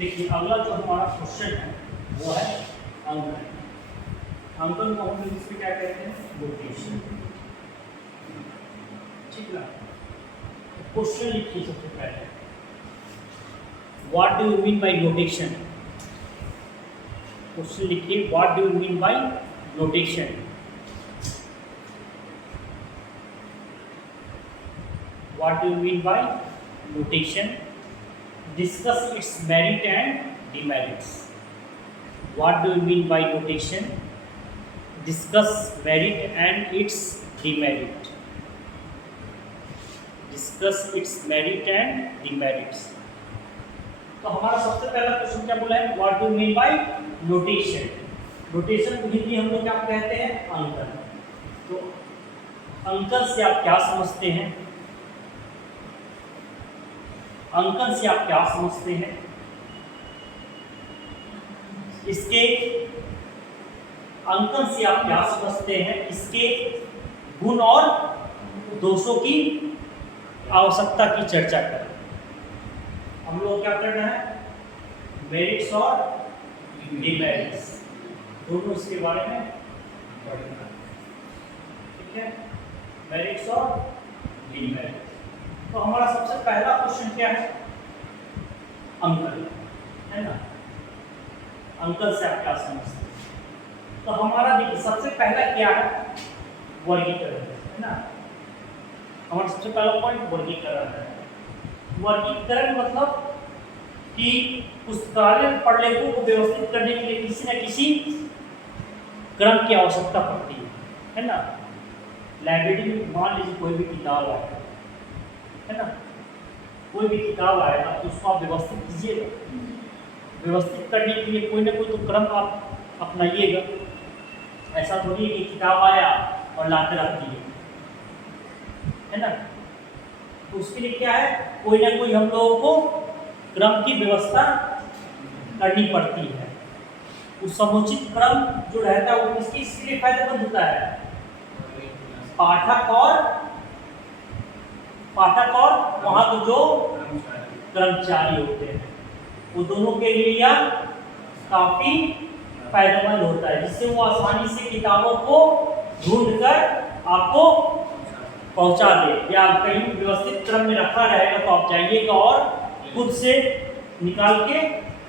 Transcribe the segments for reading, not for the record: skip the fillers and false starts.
देखिए अगला जो हमारा क्वेश्चन है वो है अंकन। अंकन को हम इंग्लिश में क्या कहते हैं? नोटेशन। ठीक ना? क्वेश्चन लिखिए सबसे पहले, what do you mean by notation. Question लिखिए, what do you mean by notation. What do you mean by notation. Discuss its merit and demerits. What do you mean by notation? Discuss merit and its demerit. Discuss its merit and demerits. तो हमारा सबसे पहला question क्या बोला है? What do you mean by notation? Notation को हिंदी हम लोग क्या कहते हैं? अंकन। तो अंकन से आप क्या समझते हैं? अंकन से आप क्या समझते हैं? इसके अंकन से आप क्या समझते हैं? इसके गुण और दोषों की आवश्यकता की चर्चा करें। हम लोग क्या करना है? मेरिट्स और डिमेरिट्स दोनों इसके बारे में पढ़ना है। ठीक है, मेरिट्स और डिमेरिट्स। तो हमारा सबसे पहला क्वेश्चन क्या है? अंकन, है ना? अंकन से आप क्या समझते हैं? तो हमारा देखिए सबसे पहला क्या है? वर्गीकरण, है ना? हमारा सबसे पहला पॉइंट वर्गीकरण है। वर्गीकरण मतलब कि पुस्तकालय प्रलेखों को व्यवस्थित करने के लिए किसी न किसी क्रम की आवश्यकता पड़ती है ना? लाइब्रेरी में मान लीजिए कोई भी किताब है ना, कोई भी किताब आएगा तो उसको आप व्यवस्थित कीजिएगा। व्यवस्थित करने के लिए कोई ना कोई तो क्रम आप अपनाइएगा। ऐसा थोड़ी है कि किताब आया और लाकर रख दिए, है ना? तो उसके लिए क्या है? कोई ना कोई हम लोगों को क्रम की व्यवस्था करनी पड़ती है। उस समुचित क्रम जो रहता है वो किसके लिए फायदेमंद होता है? पाठक और वहां के जो कर्मचारी होते हैं वो दोनों के लिए यह काफी फायदेमंद होता है, जिससे वो आसानी से किताबों को ढूंढकर आपको पहुंचा दे। या कहीं व्यवस्थित क्रम में रखा रहेगा तो आप जाइएगा और खुद से निकाल के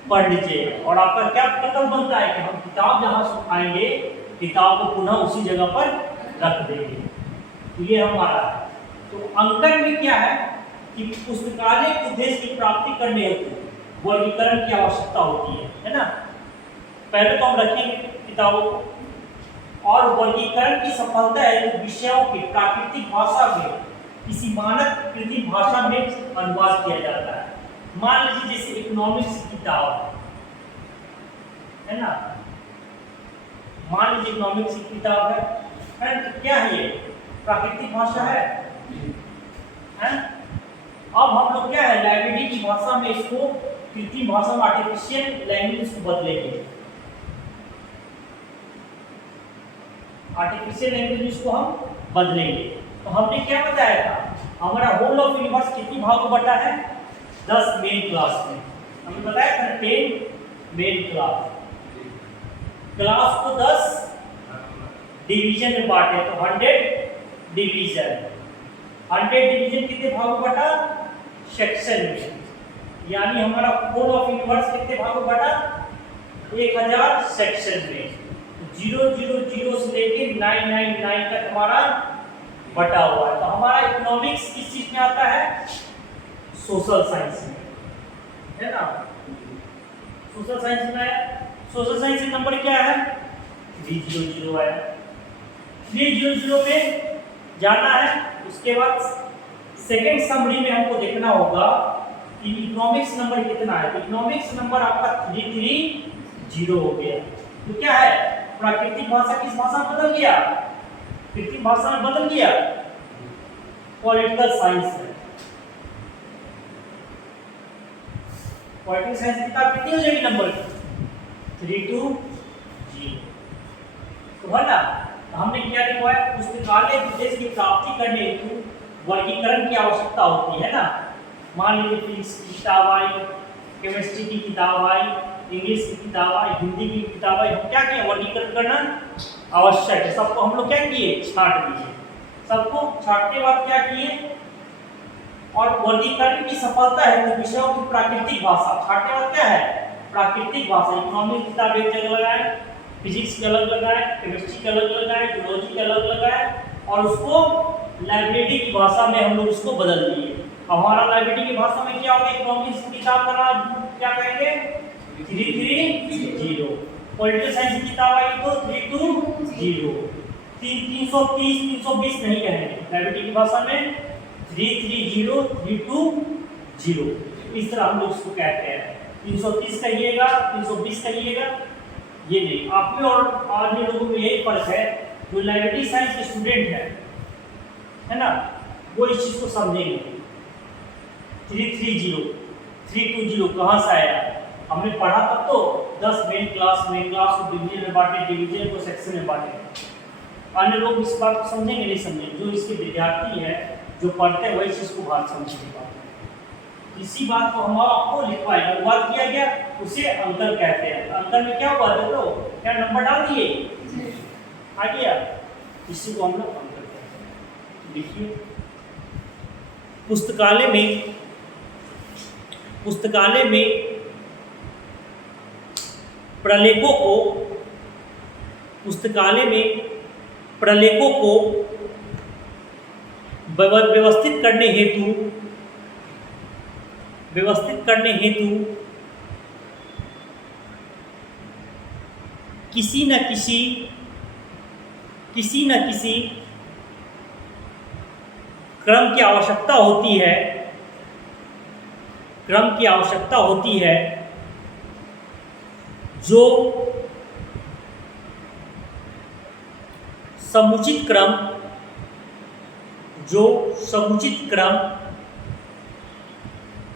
पढ़ लीजिए। और आपका क्या कर्तव्य बनता है कि हम किताब जहां सुखाएंगे किताब को पुनः उसी जगह पर रख देंगे। तो ये हमारा है। तो अंकन में क्या है कि पुस्तकालय के उद्देश्य की प्राप्ति करने हेतु वर्गीकरण की आवश्यकता होती है ना? पहले तो हम रखेंगे किताबों को, और वर्गीकरण की सफलता है तो विषयों की प्राकृतिक भाषा में किसी मानक कृत्रिम भाषा में अनुवाद किया जाता है। मान लीजिए जैसे इकोनॉमिक्स की किताब है ना, मान लीजिए इकोनॉमिक्स की किताब है तो क्या है ये? प्राकृतिक भाषा है। अब हम लोग क्या है, लाइब्रेरी की भाषा में इसको कृत्रिम भाषा में आर्टिफिशियल लैंग्वेज को बदलेंगे। आर्टिफिशियल लैंग्वेज को हम बदलेंगे। तो हमने क्या बताया था? हमारा होल ऑफ यूनिवर्स कितनी भाग में बटा है? 10 मेन क्लास में। हमने बताया था 10 मेन क्लास। क्लास को 10 डिवीजन में बांटे तो 100 डिवीजन। 100 डिवीजन कितने भाग में बटा? सेक्शन में। यानी हमारा होल ऑफ यूनिवर्स कितने भाग में बटा? 1000 सेक्शन में। 000 से लेके 999 तक हमारा बटा हुआ है। तो हमारा इकोनॉमिक्स किस चीज में आता है? सोशल साइंस में, है ना? सोशल साइंस में आया। सोशल साइंस में नंबर क्या है? 300 आया। 300 में जाना है। उसके बाद सेकेंड समरी में हमको देखना होगा कि इकोनॉमिक्स नंबर कितना है। इकोनॉमिक्स नंबर आपका 330 हो गया। तो क्या है? प्राकृतिक भाषा किस भाषा में बदल गया? कृत्रिम भाषा में बदल गया। पॉलिटिकल साइंस है। पॉलिटिकल साइंस की किताब कितनी हो जाएगी नंबर की? 320। तो है ना? हमने क्या लिखा है? पुस्तकालय उद्देश्य की प्राप्ति करने हेतु वर्गीकरण की आवश्यकता होती है ना? मान लीजिए फिजिक्स की किताब आई केमिस्ट्री की किताब आई, इंग्लिश की किताब आई, हिंदी की किताब आई, हम क्या किए, वर्गीकरण करना आवश्यक है। सबको हम लोग क्या किए, छांट दिए। सबको छांटने के बाद क्या किए, और वर्गीकरण की सफलता है तो विषयों की प्राकृतिक भाषा, छांटने के बाद क्या है, प्राकृतिक भाषा। इकोनॉमिक किताब एक जगह लगाए, फिजिक्स के अलग लगाए, केमिस्ट्री के अलग लगाए, जूलॉजी के अलग लगाए, और उसको लाइब्रेरी की भाषा में हम लोग उसको बदल दिए। हमारा लाइब्रेरी की भाषा में क्या होगा, इकोनॉमिक्स की किताब का नाम क्या कहेंगे, 330। पॉलिटिकल साइंस की किताब आई तो 320। 330 320 नहीं कहेंगे, लाइब्रेरी की भाषा में 330 320। इस तरह हम लोग इसको कहते हैं। 330 कहिएगा, 320 कहिएगा, ये नहीं। आप में और अन्य लोगों में यही फर्क है, जो लाइब्रेरी साइंस के स्टूडेंट है ना, वो इस चीज को समझेंगे। 330 320 कहाँ से आया, हमने पढ़ा तब तो 10 मेन क्लास को डिवीजन में बांटे, डिवीजन को सेक्शन में बांटे। अन्य लोग इस बात को समझेंगे नहीं समझेंगे, जो इसके विद्यार्थी है, जो पढ़ते हैं, वही चीज को बात समझेंगे। इसी बात को हम आपको लिखवाएंगे, अनुवाद किया गया, उसे अंतर कहते हैं। अंतर में क्या हुआ, देखो क्या नंबर डाल दिए, आ गया, इसी को हम लोग अंतर कहते हैं। देखिए पुस्तकालय में प्रलेखों को, पुस्तकालय में प्रलेखों को व्यवस्थित करने हेतु किसी न किसी क्रम की आवश्यकता होती है, जो समुचित क्रम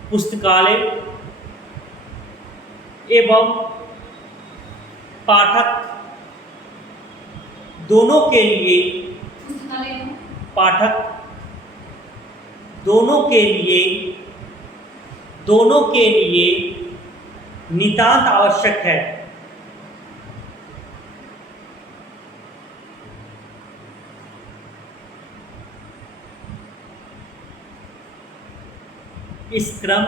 पुस्तकालय एवं पाठक दोनों के लिए नितांत आवश्यक है। इस क्रम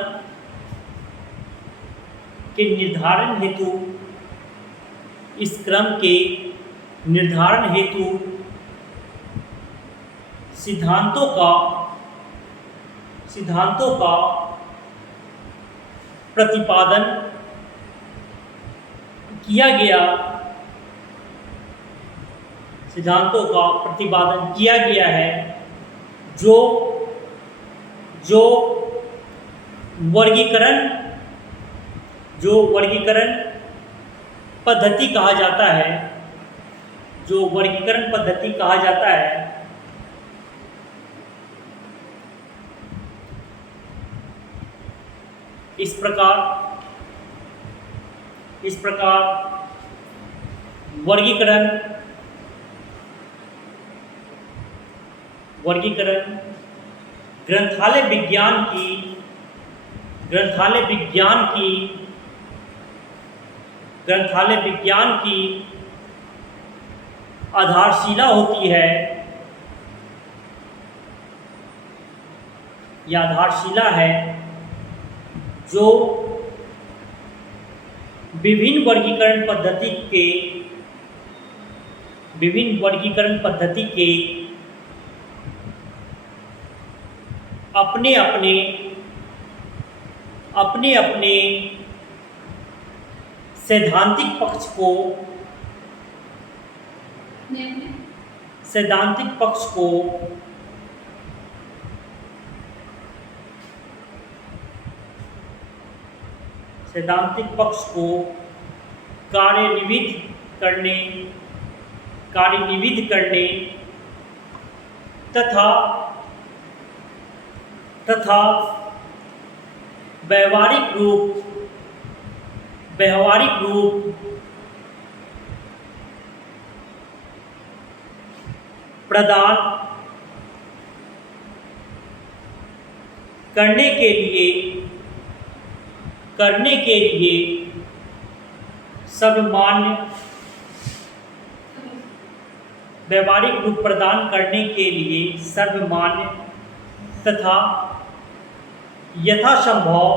के निर्धारण हेतु सिद्धांतों का प्रतिपादन किया गया है, जो वर्गीकरण पद्धति कहा जाता है। इस प्रकार वर्गीकरण ग्रंथालय विज्ञान की आधारशिला होती है। यह आधारशिला है जो विभिन्न वर्गीकरण पद्धति के अपने सैद्धांतिक पक्ष को कार्यान्वित करने तथा व्यवहारिक रूप प्रदान करने के लिए करने के लिए सर्वमान्य व्यवहारिक रूप प्रदान करने के लिए सर्वमान्य तथा यथासंभव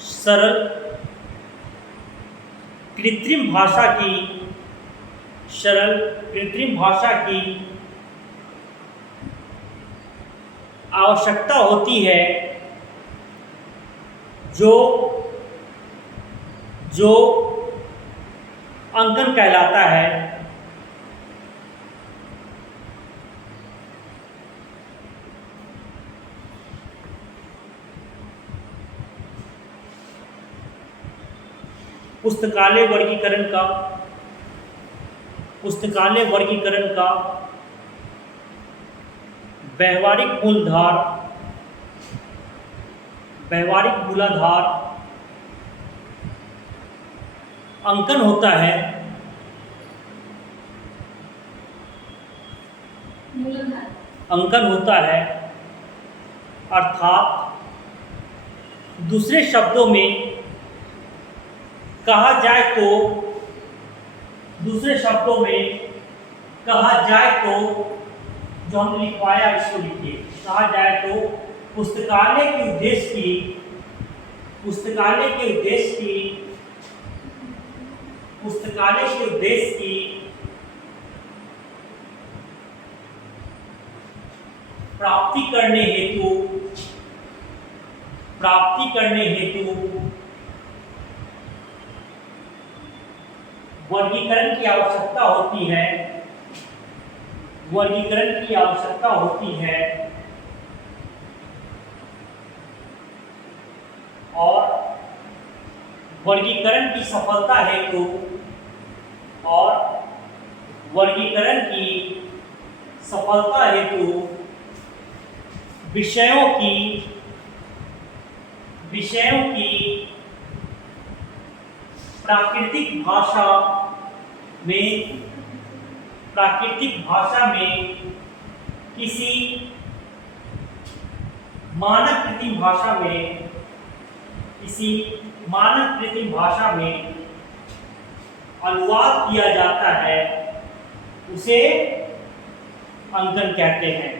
सरल कृत्रिम भाषा की आवश्यकता होती है जो अंकन कहलाता है। पुस्तकालय वर्गीकरण का व्यवहारिक मूलाधार अंकन होता है। अर्थात दूसरे शब्दों में कहा जाए तो जो हमने लिखवाया इसको लिखिए। कहा जाए तो पुस्तकालय के उद्देश्य की प्राप्ति करने हेतु वर्गीकरण की आवश्यकता होती है और वर्गीकरण की सफलता हेतु विषयों की प्राकृतिक भाषा में किसी मानक कृत्रिम भाषा में अनुवाद किया जाता है, उसे अंकन कहते हैं।